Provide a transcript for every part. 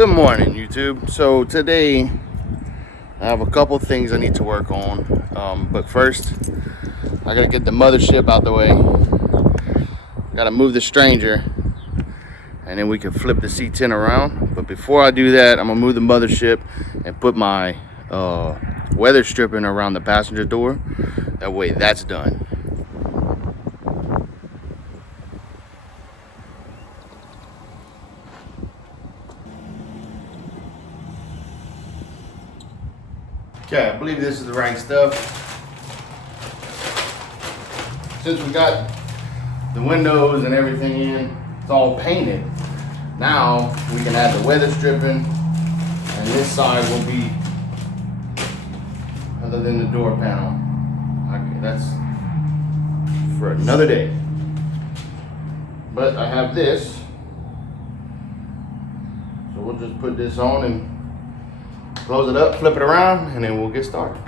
Good morning, YouTube. So today I have a couple things I need to work on. But first, I gotta get the mothership out the way. Gotta move the Stranger, and then we can flip the C10 around. But before I do that, I'm gonna move the mothership and put my weather stripping around the passenger door. That way, that's done. Okay, I believe this is the right stuff. Since we got the windows and everything in, it's all painted. Now we can add the weather stripping, and this side will be other than the door panel. Okay, that's for another day. But I have this, so we'll just put this on and close it up, flip it around, and then we'll get started.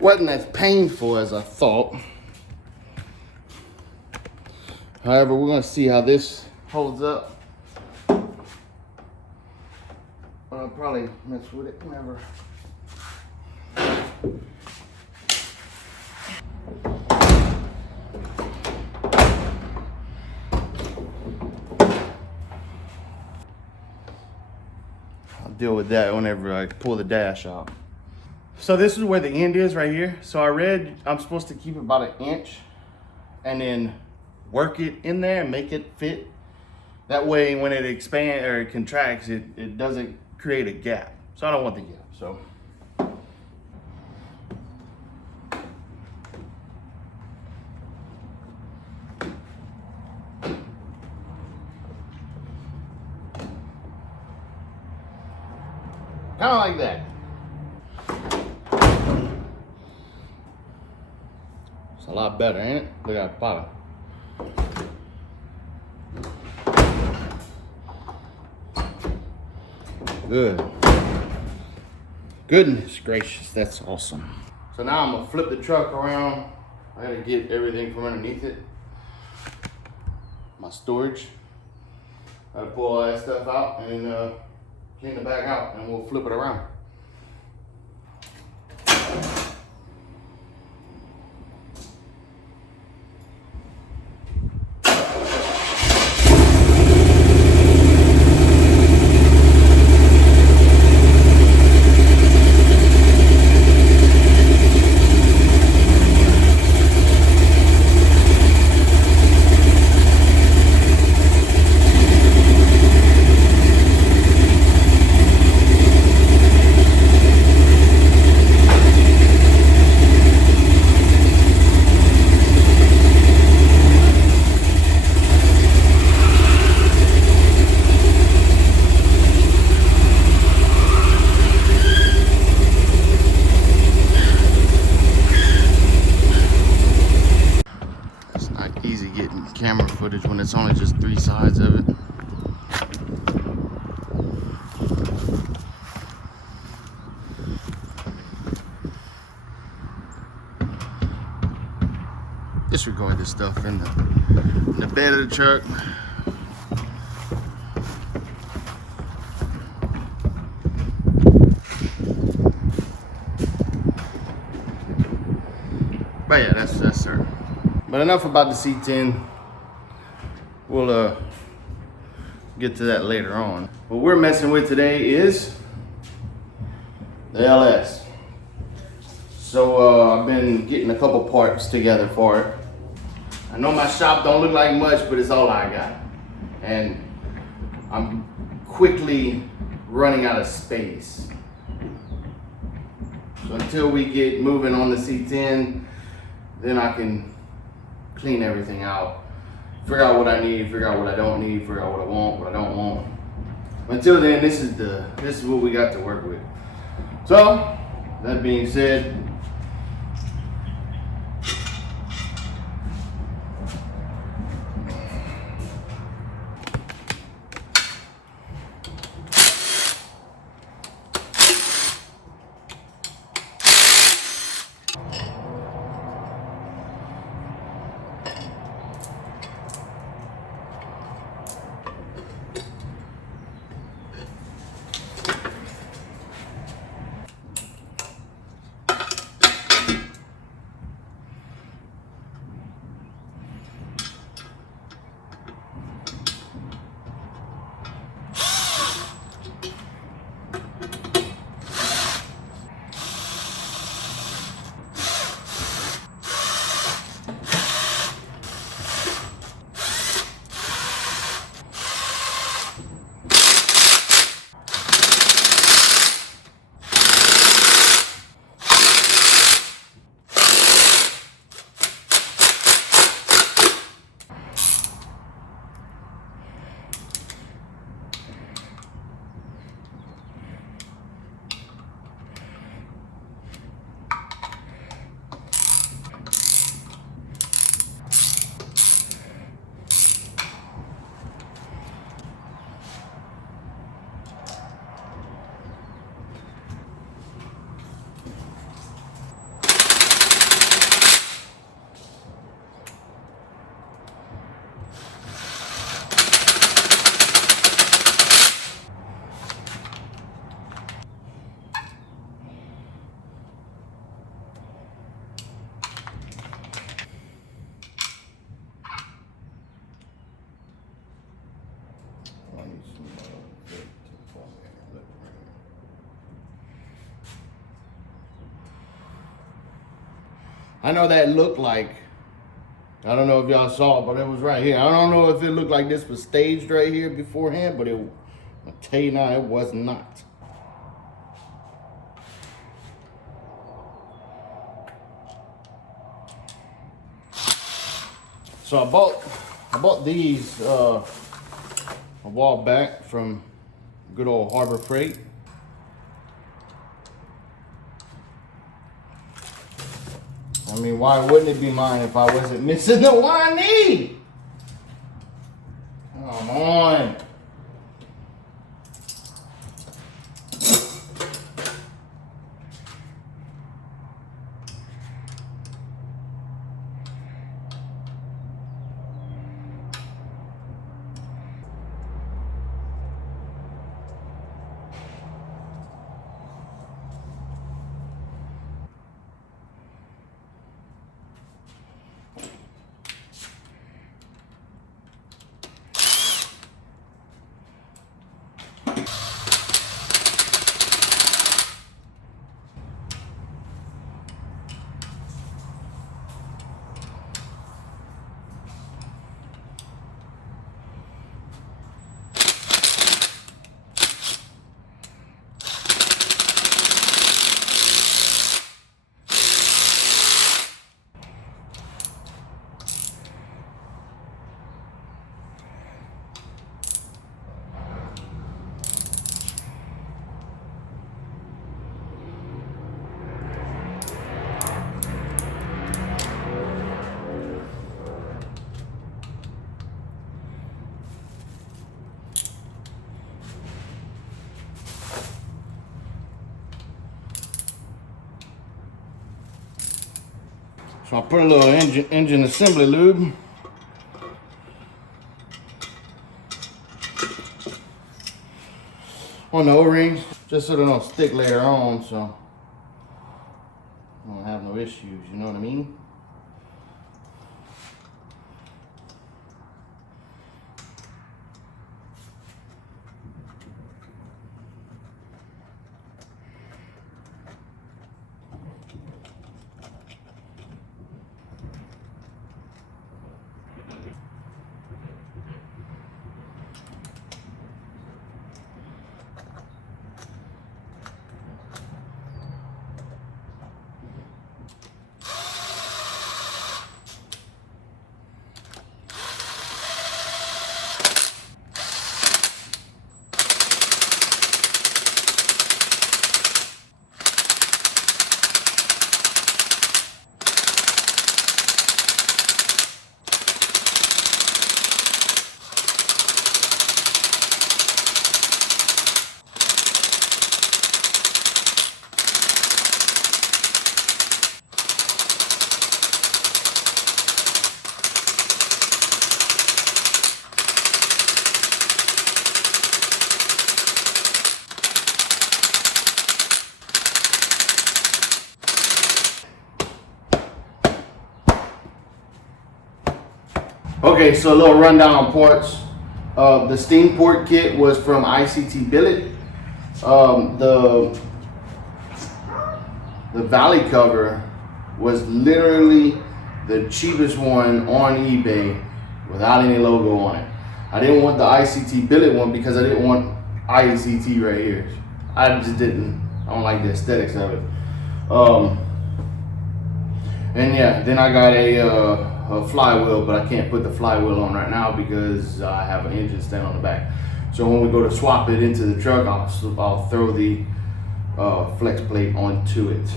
Wasn't as painful as I thought. However, we're gonna see how this holds up. But I'll probably mess with it whenever. I'll deal with that whenever I pull the dash out. So this is where the end is right here. So I read I'm supposed to keep about 1 inch and then work it in there and make it fit. That way when it expands or it contracts, it doesn't create a gap. So I don't want the gap, so. Kind of like that. It's a lot better, ain't it? Look at the bottom. Good. Goodness gracious, that's awesome. So now I'm gonna flip the truck around. I gotta get everything from underneath it. My storage. I gotta pull all that stuff out and clean it back out, and we'll flip it around. Easy getting camera footage when it's only just 3 sides of it. Disregard this stuff in the bed of the truck. But yeah, that's her. But enough about the C10. We'll get to that later on. What we're messing with today is the LS. So I've been getting a couple parts together for it. I know my shop don't look like much, but it's all I got. And I'm quickly running out of space. So until we get moving on the C10, then I can clean everything out, figure out what I need, figure out what I don't need, figure out what I want, what I don't want. Until then, this is what we got to work with. So, that being said, I know that looked like, I don't know if y'all saw it, but it was right here. I don't know if it looked like this was staged right here beforehand, but I'll tell you now, it was not. So I bought these a while back from good old Harbor Freight. I mean, why wouldn't it be mine if I wasn't missing the one I need? Come on. So I put a little engine assembly lube. On the O-rings, just so they don't stick later on, so I don't have no issues, you know what I mean? Okay, so a little rundown on ports. The steam port kit was from ICT Billet. The valley cover was literally the cheapest one on eBay without any logo on it. I didn't want the ICT Billet one because I didn't want ICT right here. I just didn't. I don't like the aesthetics of it. And yeah, then I got a flywheel, but I can't put the flywheel on right now because I have an engine stand on the back. So when we go to swap it into the truck, I'll throw the flex plate onto it.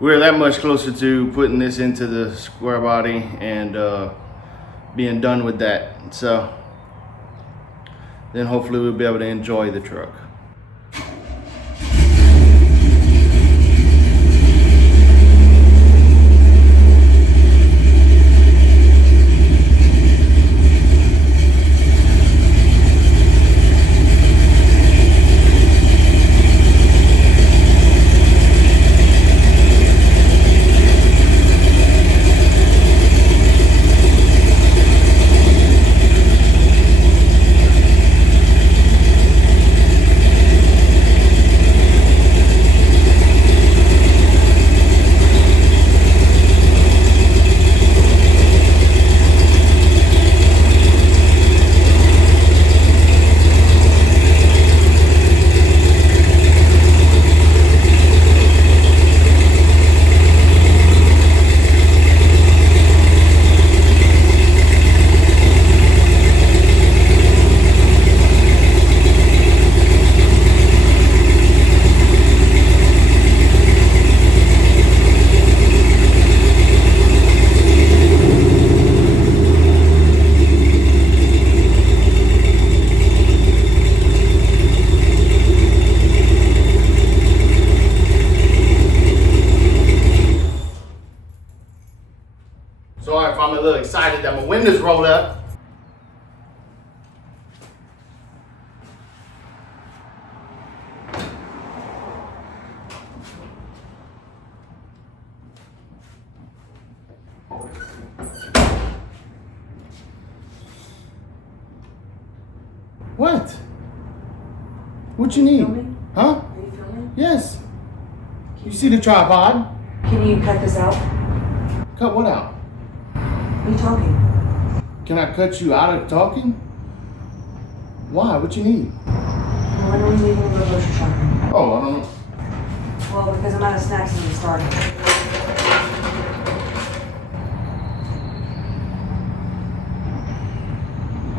We're that much closer to putting this into the square body and being done with that. So then hopefully we'll be able to enjoy the truck. that my windows rolled up. What? What you need? Filming? Huh? Are you filming? Yes. You see the tripod? Can you cut this out? Cut what out? Are you talking? Can I cut you out of talking? Why? What you need? When are we leaving to go grocery shopping? Oh, I don't know. Well, because I'm out of snacks and we started.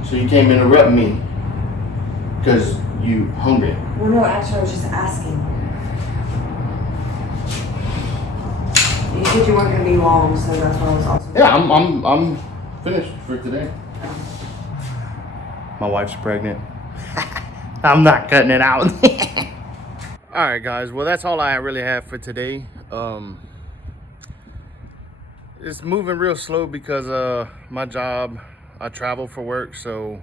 So you came interrupt me because you hungry. Well, no, actually, I was just asking. You said you weren't going to be long, so that's why I was also. Yeah, I'm finished for today. My wife's pregnant. I'm not cutting it out. All right, guys. Well, that's all I really have for today. It's moving real slow because my job, I travel for work, so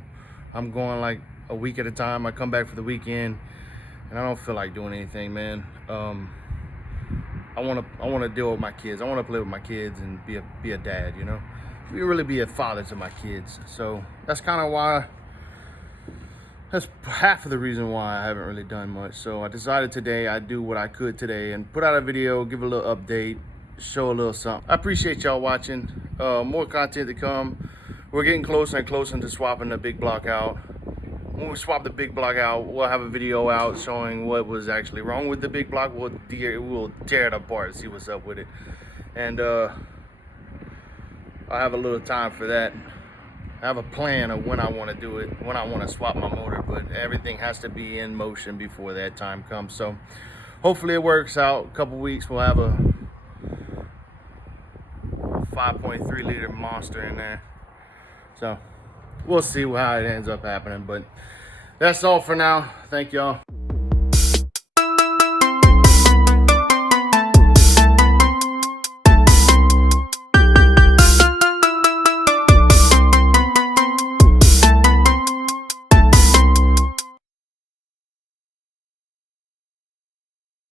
I'm going like a week at a time. I come back for the weekend, and I don't feel like doing anything, man. I want to deal with my kids. I want to play with my kids and be a dad, you know. Really be a father to my kids. So that's kind of why. That's half of the reason why I haven't really done much. So I decided today I'd do what I could today and put out a video, give a little update, show a little something. I appreciate y'all watching. More content to come. We're getting closer and closer to swapping the big block out. When we swap the big block out, we'll have a video out showing what was actually wrong with the big block. We'll tear it apart and see what's up with it. And I'll have a little time for that. I have a plan of when I want to do it, when I want to swap my motor, but everything has to be in motion before that time comes. So hopefully it works out. A couple weeks we'll have a 5.3 liter monster in there. So we'll see how it ends up happening, but that's all for now. Thank y'all.